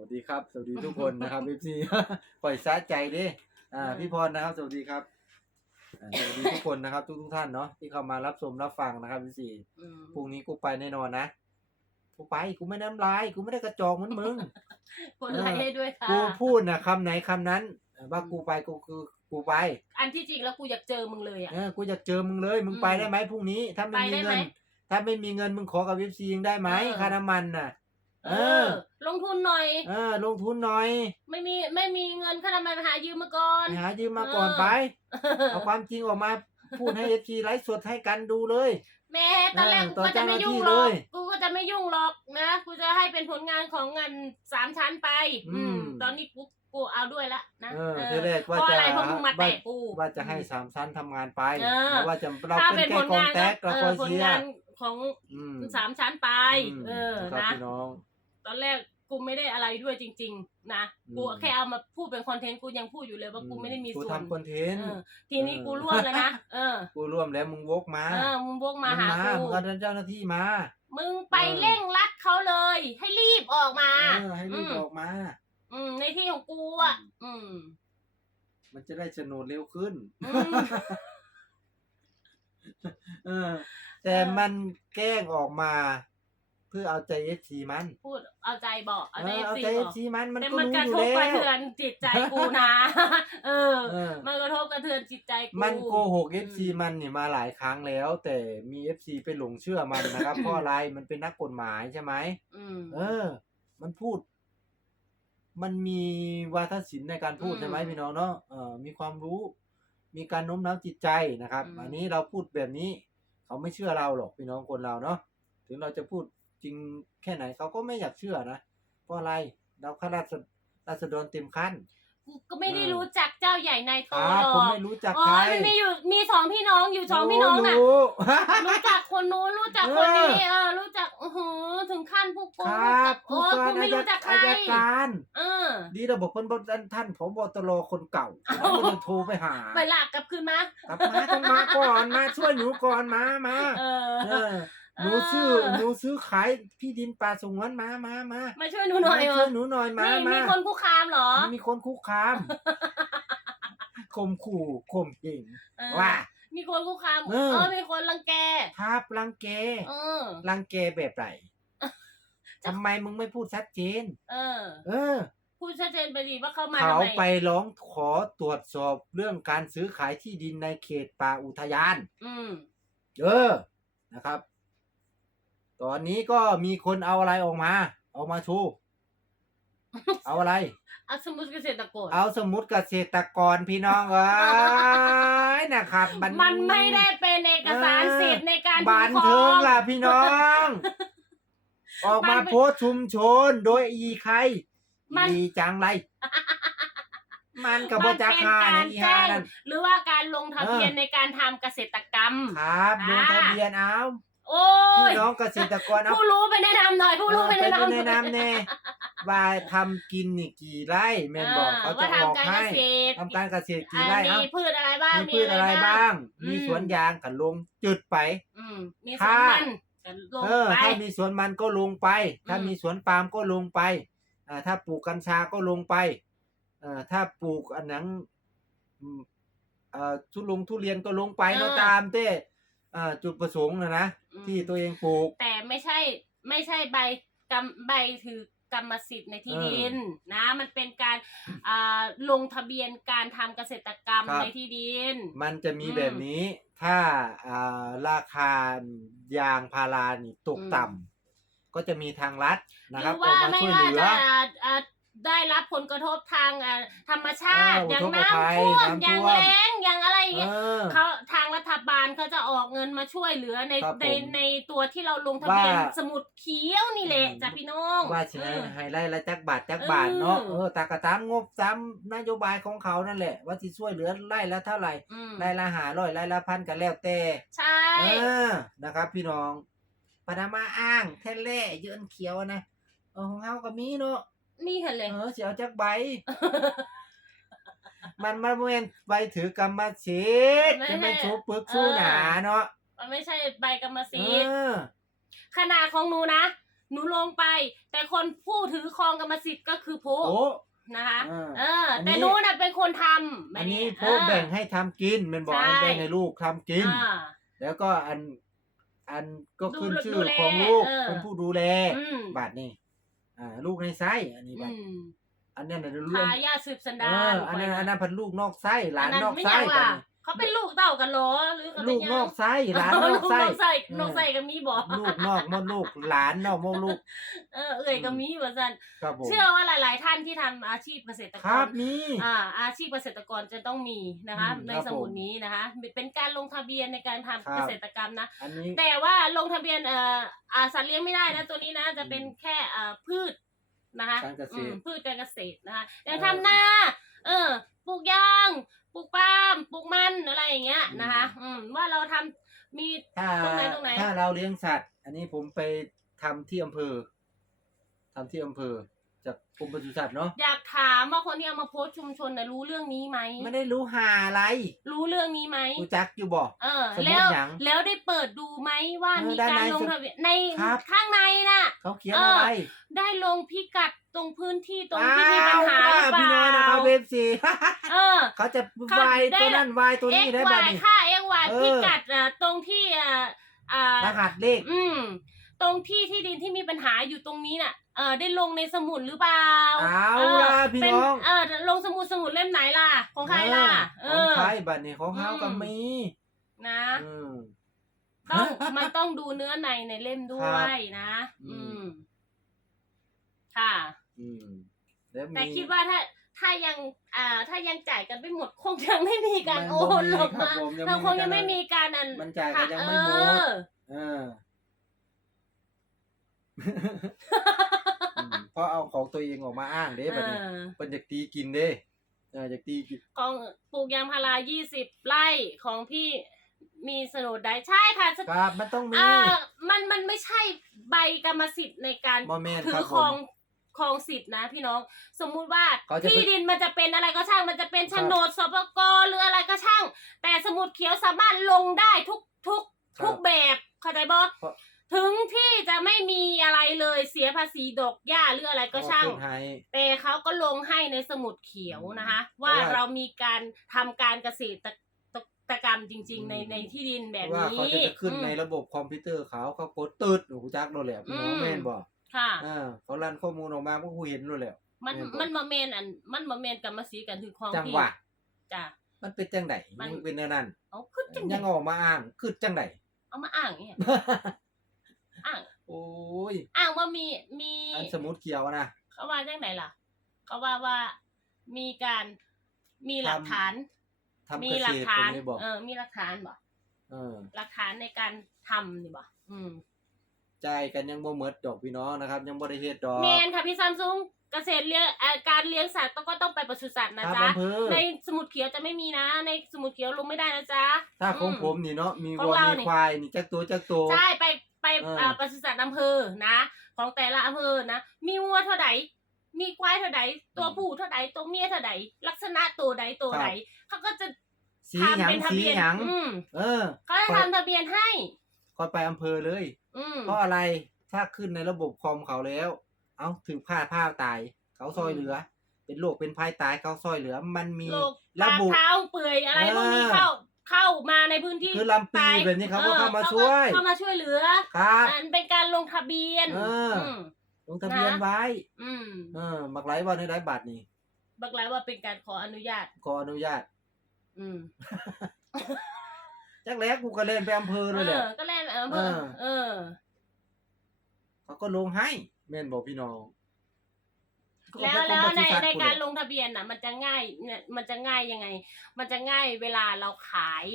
วัสดีครับ สวัสดีทุกคนนะครับเอฟซี ปล่อยซะใจดิอ่าอืมพี่พรนะครับ สวัสดีครับอ่าสวัสดีทุกคนนะครับ ทุกทุกๆท่านเนาะที่เข้ามารับชมรับฟังนะครับพี่ซีอืมพรุ่งนี้กูไปแน่นอนนะกูไปกูไม่น้ำลายกูไม่ได้กระจอกเหมือนมึง กดไลค์ให้ด้วยค่ะ กูพูดนะคำไหนคำนั้นว่ากูไปกูคือกูไปอันที่จริงแล้วกูอยากเจอมึงเลยอะ เออกูจะเจอมึงเลย มึงอืมไปได้ไหมพรุ่งนี้ ถ้าไม่มีไปได้ไหมเงิน ถ้าไม่มีเงินมึงขอกับเอฟซียังได้ไหมเออ ค่าน้ำมันน่ะ เอเอออ ลงทุนหน่อย เออ ลงทุนหน่อย ไม่มีไม่มีเงินค่าน้ำมันไปหายืมมาก่อน ไปหายืมมาก่อนไป เอาความจริงออกมาพูดให้เอฟซีไลฟ์สดให้กันดูเลย แม่ตอนแรกเออกูก็จะไม่ยุ่งหรต่ออกเจ้าหน้าที่เลยกูก็จะไม่ยุ่งหรอกนะกูจะให้เป็นผลงานของงานสามชั้นไป อืมตอนนี้กูกูเอาด้วยละนะเออเออทีแรกเพว่าราะจะอะไรเพราะมึงมาแตะกู ว่าจะให้สามชั้นทำงานไปเออแล้วว่าจะเราถ้าเป็เป็นนแค่ผลกองงานแท็กเอเราคออยผลเชียงานร์ของอืมสามชั้นไปมเออครับนะพี่น้อง ตอนแรกกูไม่ได้อะไรด้วยจริง ๆ นะอืมกูแค่เอามาพูดเป็นคอนเทนต์กูยังพูดอยู่เลยว่ากูไม่ได้มีกูส่วนทำคอนเทนต์ เออทีนี้เออกูร่วมแล้วนะเออกูร่วมแล้วมึงวกมาเออมึงวกมาหามึกูงก็เจ้าหน้าที่มา มึงไปเออ เร่งรัดเขาเลย ให้รีบออกมา เออให้รีบอืม ออกมา อืมในที่ของกูอะ อืม มันจะได้โฉนดเร็วขึ้น อืม เออ แต่เออมันแกล้งออกมา เพื่อเอาใจเอฟซีมันพูดเอาใจบอกเอาใจเออเอาซีใจบเออฟกซีมันมันแต่ก็มันรู้กระอยู่ทบแล้กระเทือวนจิตใจกูนะ เออ เออ มันกระทบกระเทือนจิตใจกู มันโกหกเออืฟมซีมันนี่มาหลายครั้งแล้ว แต่มีเอฟซีไปหลงเชื่อมันนะครับ เพราะอะไรมันเป็นนักกฎหมายใช่ไหมอืม เออ มันพูด มันมีวาทศิลป์ในการพูดอืมใช่ไหมพี่น้องเนาะเออมีความรู้ มีการโน้มน้าวจิตใจนะครับ อืม อันนี้เราพูดแบบนี้ เขาไม่เชื่อเราหรอกพี่น้องคนเราเนาะถึงเราจะพูด จริงแค่ไหนเขาก็ไม่อยากเชื่อนะเพราะอะไรเราข้าราชราษฎรเต็มขั้นกูก็ไม่ได้เออรู้จักเจ้าใหญ่นายโตครับหรผมอกไม่รู้จักอ๋อใครมันมีอยู่มีสองพี่น้องอยู่สองพี่น้องน่ะ รู้ รู้จักคนนู้นรู้จักคนนี้เออรู้จักโอ้โหถึงขั้นผู้กคงรัรู้จับกโอ้ผู้กูไม่รู้จักใครอายการเออดีระบบเพิ่นบ่ท่านท่านผบตรคนเก่าเอ้าเราก็เลยโทรไปหาไปลากกลับคืนมากลับมาต้องมาก่อนมาช่วยหนูก่อนมามาเออ เออ หนูซื้อเออหนูซื้อขายที่ดินป่าสงวนมามามามาช่วยหนูหน่อยมาเอช่วอยหนูหน่อยมามีมามีคนคุกคามเหรอ มีคนคุกคามข่มขู่ข่มเหงเออว่ามีคนคุกคามเออเออมีคนรังแกภาพรังแกเออรังแกแบบไหนทำไมมึงไม่พูดชัดเจน เออ เออ พูดชัดเจนไปดีว่าเขามาเขาทำไมไปร้องขอตรวจสอบเรื่องการซื้อขายที่ดินในเขตป่าอุทยาน อืมเออนะครับ ตอนนี้ก็มีคนเอาอะไรออกมา เอามาโชู เอาอะไร เอาสมมุติเกษตรกร เอาสมุดเกษตรกรพี่น้องเอ้ยนะครับ มันไม่ได้เป็นเอกสารสิทธิ์ในการบันคุ้มครเทิองงล่ะพี่น้อง ออกมามันเป็นโพสต์ชุมชนโดยอีใครมันอีจังไรมันกับบมันจักเป็นคาการอีแจ้ห้างนั่นหรือว่าการลงทะเบียนเออในการทำเกษตรกรรม ครับลงอ่าทะเบียนเอา โอ้ย พี่น้องเกษตรกรเอาผู้รู้ไปแนะนำหน่อย ผู้รู้ไปแนะเออไปนำแนะนำแน่ว่าทำกินนี่กี่ไร่แม่นบอกเขาจะว่าออกทำการให้เกษตรทำการเกษตรกี่อ่าไร่มีเอ้าพืชอะไรบ้าง มีพืชอะไรบ้างอืมมีสวนยางกันลงจุดไปอืมมีสวนมันกันลงเออไปถ้ามีสวนมันก็ลงไป ถ้าอืมมีสวนปาล์มก็ลงไปอ่าถ้าปลูกกัญชาก็ลงไปเอ่อถ้าปลูกอันนั้นอืมเอ่อทุลงทุเรียนก็ลงไปเนาะตามเต้ อ่าจุดประสงค์นะนะอืมที่ตัวเองปลูก แต่ไม่ใช่ไม่ใช่ใบกำใบถือกรรมสิทธิ์ในที่เออดินนะ มันเป็นการอ่าลงทะเบียนการทำเกษตรกรรมครับ ในที่ดิน มันจะมีอืมแบบนี้ถ้าอ่าราคายางพารานี่ตกอืม ต่ำก็จะมีทางรัฐหนะครืรับอออว่ากมาไม่ช่วยว่าเหลือ จะอ่าได้รับผลกระทบทางอ่าธรรมชาติ เอออย่างอุทกภัน้ำยท่วมน้ำอย่างท่วมแล้งอย่างอะไรอย่างเอเงี้ยอเขาทางรัฐบา ลเขาจะออกเงินมาช่วยเหลือในครับในผมในตัวที่เราลงทะเบียนว่า สมุดเขียวนี่แหละอืมจ้ะพี่น้อง ว่าชนะเออให้ไล่ละจักบาทจักบาทเนาะเออ เออตากระตามงบตามนโยบายของเขานั่นแหละ ว่าสิช่วยเหลือไล่ละเท่าไหร่อืมไล่ละหาร้อยไล่ละพันกันแล้วแต่ ใช่ เออ นะครับ พี่น้องปานามาอ้างแท่เล่เยือนเขียวนะเออของเฮาก็มีเนาะนี่เห็นเลย เออสิเอาจักใบ มันมันบ่แม่นใบถือกรรมสิทธิ์ไม่จะไม่ใช่ชูปึกสู้หนาเนาะมันไม่ใช่ใบกรรมเอสิทธิ์อขนาดของหนูนะหนูลงไป แต่คนผู้ถือครองกรรมสิทธิ์ก็คือโพโอ้นะคะอ่าเอออันนี้แต่หนูน่ะเป็นคนทำอันนี้ไม่ได้โพสต์แบ่งให้ทำกินแมันบอกใช่ให้แบ่งให้ลูกทำกินอ่าแล้วก็อัน อันก็ขึ้นดูชื่ดูอแลของลูกเออเป็นผู้ดูแลอืมบัตรนี่อ่า ลูกในไส้อันนี้บัอืตรม อันนั้นน่ะลูกทายาทสืบสันเอดาอลอันนั้นข่อัยนนั้นพันลูกนอกไส้หลานอันนอกไม่ไส้ยังบัล่ะดนี้เขาเป็นลูกเต้ากันเหรอหรือเขาเป็ลูนกยังนอกไส้หลานนลูอกกไส้นอกไส้เออนอกไส้ก็มีบอกลูกนอกมดลูกหลานนอกมดลูกเออเอ่ยก็มีว่าซั่นครับผมเชื่อว่าหลาย ๆ ท่านที่ทำอาชีพเกษตรคกรัรบนี่ อ่าอาชีพเกษตรกรจะต้องมีนะคะ อืมในครับสมุดผมนี้นะคะ เป็นการลงทะเบียนในการทำครับ เกษตรกรรมนะ อันนี้ แต่ว่าลงทะเบียนเอ่ออาสัตว์เลี้ยงไม่ได้นะตัวนี้นะจะเป็นแค่อ่าพืช นะคะการเกษตร อืมพืชการเกษตรนะคะอย่างเออทำนาเออ ปลูกยาง ปลูกปาล์มปลูกมันอะไรอย่างเงี้ยอืมนะคะ อืมว่าเราทำมี ถ้าตรงไหนตรงไหน ถ้าเราเลี้ยงสัตว์ อันนี้ผมไปทำที่อำเภอทำที่อำเภอ จากกรมปศุสัตว์เนาะอยากถามว่าคนที่เอามาโพสต์ชุมชนนะรู้เรื่องนี้ไหมไม่ได้รู้หาอะไรรู้เรื่องนี้ไหมรู้จักอยู่บอก เออ สมมุติแล้วหยังแล้วได้เปิดดูไหมว่าเออมีด้านการในลงสุดทะเบียนในครับ ข้างในน่ะ เขาเขียนเออออะไร ได้ลงพิกัดตรงพื้นที่ตรงที่มีปัญหาหรือเปพี่น้ล่าอยนะครับเว็บซี เออ เขาจะเขาวายได้ ตัวนั้นวายตัว x นี้ได้บัด y นี้ ค่า x y เออ พิกัดอะตรงที่อ่าอ่ารหัสเลข อืม ตรงที่ที่ดินที่มีปัญหาอยู่ตรงนี้น่ะ เออได้ลงในสมุดหรือเปล่าเอาล่ะพี่เป็นน้องเออลงสมุดสมุดเล่มไหนล่ะ ของใครล่ะเอของอใครบัดนี้ของเฮาอืมก็มีนะอืมต้องมันต้องดูเนื้อในในเล่มด้วยนะ อือืมมค่ะ อืมแล้วมีแต่คิดว่าถ้าถ้ายังอ่าถ้ายังจ่ายกันไม่หมดคงยังไม่มีการมันโอบ่นมีหรอกครับมาผมยังเราไม่คงยังมีไม่การมีการอันมันจ่ายกันยังไม่หมดเออ เอออืมเพราะเอาของตัวเองออกมาอ้างเด้เอบัดนี้อเป็นอยากตีกินเด้เอออยากตีกินของปลูกยางพารายี่สิบไร่ของพี่มีโฉนดได้ใช่ค่ะครับมันต้องมีอ่ามันมันไม่ใช่ใบกรรมสิทธิ์ในการบ่แม่นถืครัอบผมครองครองสิทธิ์นะพี่น้อง สมมุติว่าเขาจะไปที่ดินมันจะเป็นอะไรก็ช่าง มันจะเป็นโฉนดสปกหรืออะไรก็ช่าง แต่สมุดเขียวสามารถลงได้ทุกทุกครับทุกแบบเข้าใจบ่เพราะ ถึงที่จะไม่มีอะไรเลยเสียภาษีดอกหญ้าหรืออะไรก็ช่างเอขึ้นให้ แต่เขาก็ลงให้ในสมุดเขียวนะคะเพว่าราะว่าเรามีการทำการเกษตรตรกรรมจริง ๆ ในอืม ในที่ดินแบบว่านี้เขาจะไปขึ้นอืมในระบบคอมพิวเตอร์เขาเขากดตืดโอ้โหจักโดนแหละพี่น้องอืม แม่นบอกค่ะ อ่าเขารันข้อมูลออกมาก็กูเห็นโดนแหล้ว มันแม่นบ่ มันมาเมนอันมันมาเมนกรรมสีกันถือครองจังที่หวะจ้ะ มันเป็นจังไดมันมันเป็นแนวนั้น เอาขึ้นจังยังออกมาอ้างคือจังได เอามาอ้างเนี่ย อ้างโอ้ยอ้างว่ามีมีอันสมุดเขียวนะ เขาว่าจังไหนล่ะ เขาว่าว่ามีการมีหลักฐานทำมีเกหลัษกตรฐาเป็นนไงบอกเออ มีหลักฐานบ่เออหลักฐานในการทำนี่บ่อืมจ่ายกันยังบ่หมดดอกพี่น้องนะครับ ยังบ่ได้เฮ็ดดอกเมนค่ะพี่ซัมซุงเกษตรเลี้ยงเอ่อการเลี้ยงสัตว์ต้องก็ต้องไปปศุสัตว์คนะรับจ๊ะอำเภอในสมุดเขียวจะไม่มีนะ ในสมุดเขียวลงไม่ได้นะจ๊ะถ้าของอืมผมนี่เนาะมีของวัวเรามีนี่ควายนี่จักตัวจักตัวใช่ไป ไปเออเอ่อปศุสัตว์อำเภอนะ ของแต่ละอำเภอนะ มีวัวเท่าใดมีควายเท่าใดตัวผู้เท่าใดตัวเมียเท่าใดลักษณะตัวใดตัวใดเขาก็จะสีหยังทำเป็นทะสีเบียนหยังอืมเออเขาจะทำทะเบียนให้ค่อยไปอำเภอเลย อืม เพราะอะไรถ้าขึ้นในระบบคอมเขาแล้ว เอาถึงพลาดพลาดตาย เขาซอยเหลือ เป็นโรคเป็นภัยตายเขาซอยเหลือ มันมี โรคระปากบุ เท้าเปื่อยอะไรพวกนี้เออเข้า เข้ามาในพื้นที่คือลำปีตยแบบนี้เขาก็ออเข้ามาช่วยเข้ามาช่วยเหลือครับอันเป็นการลงทะเบียนเอออืมลงทะเบียนนะไว้ อืมเออมักไหลว่าในได้บัตรนี่บักหลายว่าเป็นการขออนุญาต ขออนุญาต อืมจักแล้วกูก็เล่นไปอำเภอเอเลยแหละอก็แล่นเออเออเออเขาก็ลงให้แม่นบอกพี่น้อง แล้วแล้วในก็ในไปกมปศุสัตว์การลงทะเบียนน่ะ มันจะง่ายเนี่ยมันจะง่ายยังไง มันจะง่ายเวลาเราขาย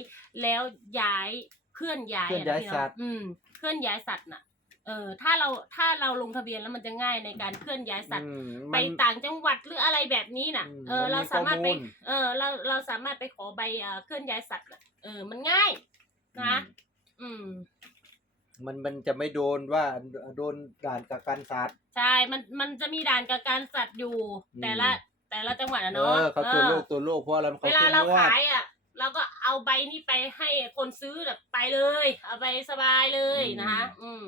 แล้วย้ายเคลื่อนย้ายเคลื่อนย้ายะพี่งสัตว์ อืมเคลื่อนย้ายสัตว์น่ะเออถ้าเราถ้าเราลงทะเบียนแล้วมันจะง่ายในการเคลื่อนย้ายสัตว์อืมไปมันต่างจังหวัดหรืออะไรแบบนี้น่ะอืมเออมันมีเราสามารถไปข้อมูลเออเราเราสามารถไปขอใบเอ่อเคลื่อนย้ายสัตว์น่ะเออมันง่ายนะ อืม มันมันจะไม่โดนว่าโดนด่านกักกันสัตว์ ใช่ มันมันจะมีด่านกักกันสัตว์อยู่ อืม แต่ละ แต่ละจังหวัดอะเอเนาะอเขาตัวโลกเออตัวโลกเพราะอะไรเขาเวลาเข้มเรางวดขายอะ เราก็เอาใบนี้ไปให้คนซื้อแบบไปเลย เอาไปสบายเลยนะคะ อืม